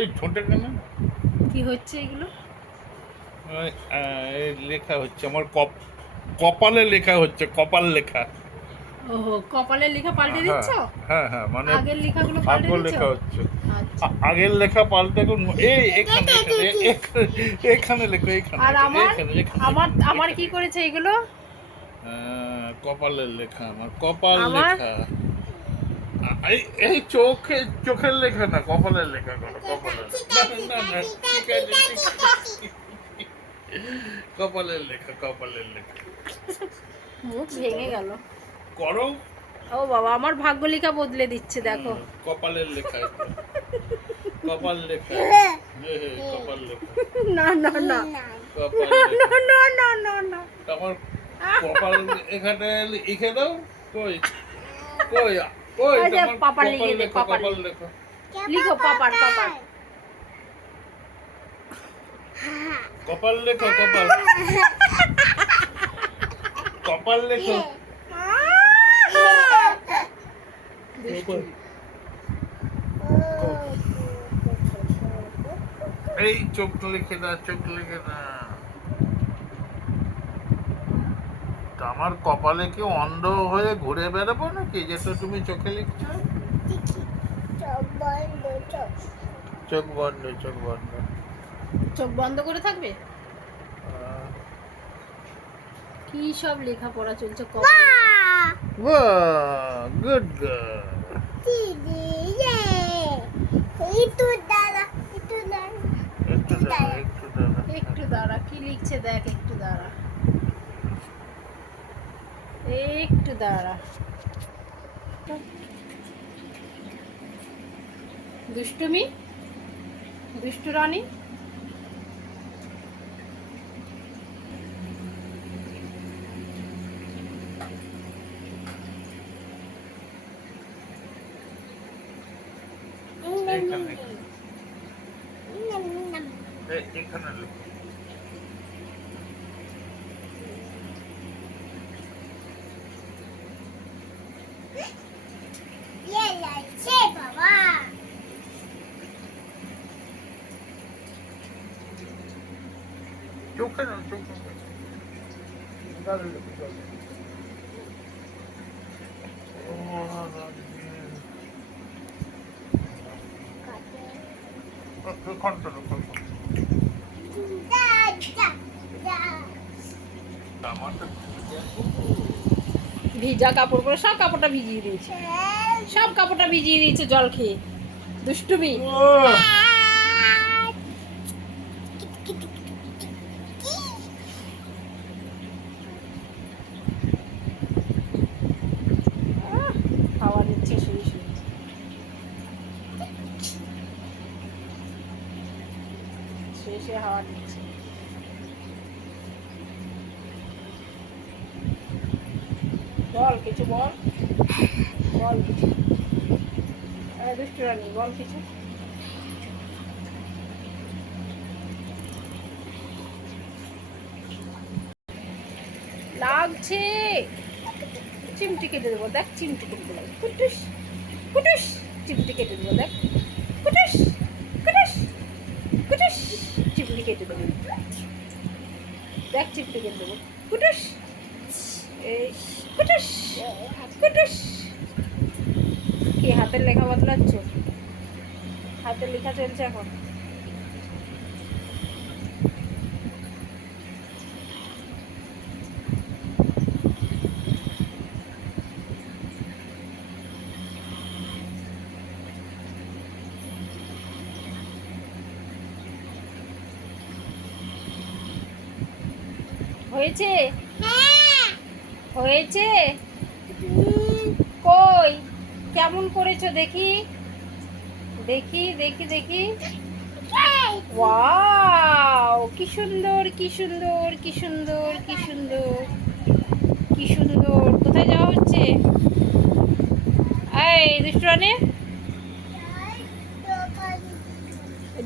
এই ঠোঁটে কেন কি হচ্ছে এগুলো? লেখা হচ্ছে আমার কপালে লেখা হচ্ছে, কপাল লেখা। ওহো, কপালের লেখা পাল্টে হ্যাঁ দিচ্ছ? হ্যাঁ হ্যাঁ, মানে আগের লেখাগুলো পাল্টে ভাগ্য দিচ্ছ? লেখা হচ্ছে। আচ্ছা। আগের লেখা পাল্টে এখন এই এখানে এখানে এখানে লেখো, এখানে আর আমার এখানে এখানে আমার আমার এখানে কি করেছে এগুলো? কপালের লেখা, আমার কপাল আমার লেখা। এই এই চোখের লেখা না, কপালের লেখা করো, কপালের লেখা। না না না, ঠিক আছে, ঠিক আছে। কপালের লেখা, কপালের লেখা মুখ ভেঙে গেল। করো। ও বাবা, আমার ভাগ্য লেখা বদলে দিচ্ছে, দেখো। কপালের লেখা এটা। কপাল লেখা, কপাল লেখা, না না না কপাল না লেখা। না না না না। তোমার কপাল এখানে লিখে দাও। কই কই কই আচ্ছা, তোমার পাপার কপাল লিখে দে, লেখো, পাপার কপাল লিখে। লেখো। লিখো পাপার পাপার। কপাল লেখো, কপাল, কপাল লেখো। এই চোখ লিখে না, চোখ লিখে না। তা আমার কপালে কি অন্ধ হয়ে ঘুরে বেড়াবো নাকি যেটা তুমি চোখে লিখছো? চোখ বন্ধ, চোখ বন্ধ। চোখ বন্ধ করে থাকবে? কি সব লেখাপড়া চলছে কপালে। বাহ, গুড গার্ল। একটু দাঁড়া, একটু দাঁড়া। একটু দাঁড়া, কি লিখছে দেখ, একটু দাঁড়া, একটু দাঁড়া। দুষ্টুমি, দুষ্টু রানী। এইখানে, এখানে লিখো। চোখে না, চোখে না। গালে লিখো, গালে। ও, ঘন্টা লিখো। আমারটা ভিজা কাপড়গুলো সব কাপড়টা ভিজিয়ে দিয়েছে, সব কাপড়টা ভিজিয়ে দিয়েছে জল খেয়ে। দুষ্টুমি। হাওয়া দিচ্ছে সেই সেই। সে হাওয়া দিচ্ছে। বল কিছু, বল বল কিছু। দুষ্টু রানী, বল কিছু। লাগছে। চিমটি কেটে দেবো, দেখ চিমটি কেটে দেবো। কুটুস কুটুস, চিমটি কেটে দেবো, দেখ। কুটুস কুটুস কুটুস, চিমটি কেটে দেবো, দেখ চিমটি কেটে দেবো। কুটুস, এই কুটুস কুটুস। কি হাতের লেখা বদলাচ্ছ? হাতের লেখা চলছে এখন। হয়েছে হয়েছে। কই কেমন করেছো দেখি, দেখি দেখি দেখি। ওয়াও, কি সুন্দর কি সুন্দর কি সুন্দর কি সুন্দর কি সুন্দর। কোথায় যাওয়া হচ্ছে? এই দুষ্টু রানী,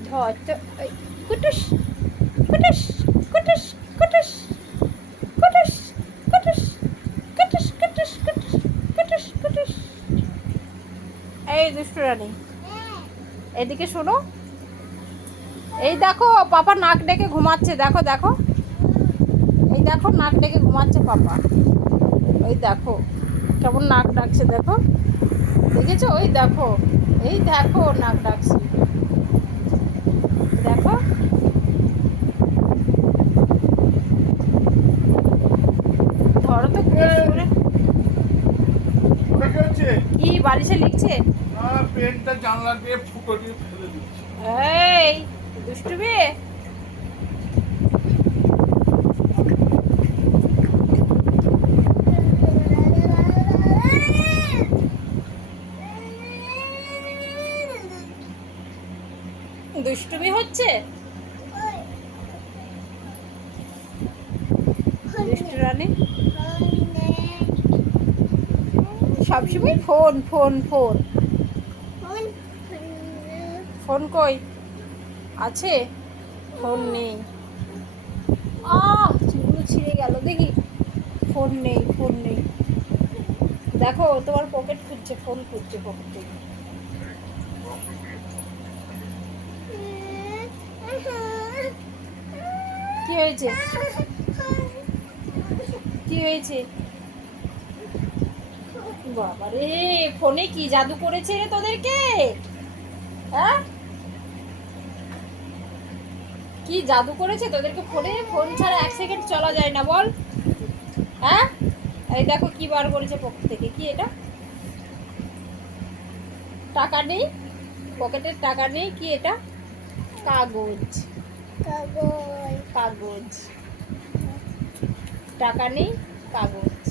ধর তো। কুটুস কুটুস কুটুস কুটুস কুটুস কুটুস কুটুস কুটুস কুটুস কুটুস কুটুস। এই দুষ্টু রানী, এদিকে শোনো, এই দেখো পাপা নাক ডেকে ঘুমাচ্ছে, দেখো দেখো, এই দেখো নাক ডেকে ঘুমাচ্ছে পাপা, ওই দেখো কেমন নাক ডাকছে, দেখো দেখেছো, ওই দেখো, এই দেখো নাক ডাকছে, দেখো ধরো তো করে। ওটা কি হচ্ছে? কি বালিশে লিখছে? পেনটা জানলা দিয়ে ফুটো দিয়ে ফেলে দিচ্ছে। এই দুষ্টু মেয়ে, দুষ্টুমি হচ্ছে, দুষ্টু রানী সবসময় ফোন ফোন ফোন, ফোন কই আছে, ফোন নেই, চুলগুলো ছিঁড়ে গেল, দেখি ফোন নেই, ফোন নেই, দেখো তোমার পকেট খুঁজছে, ফোন খুঁজছে পকেট থেকে। কি হয়েছে, কি হয়েছে? বাবারে ফোনে কি জাদু করেছে রে তোদেরকে, হ্যাঁ কি জাদু করেছে তোদেরকে ফোনে? ফোন ছাড়া 1 সেকেন্ড চলা যায় না বল, হ্যাঁ? এই দেখো কি বার করেছে পকেট থেকে, কি এটা? টাকা নেই পকেটের, টাকা নেই, কি এটা? কাগজ, কাগজ, টাকা নেই, কাগজ,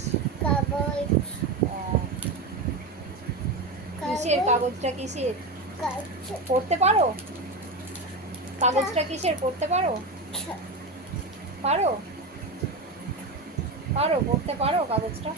কিসের কাগজটা, কিসের? পড়তে পারো কাগজটা, কিসের পড়তে পারো? পারো, পারো পড়তে পারো কাগজটা?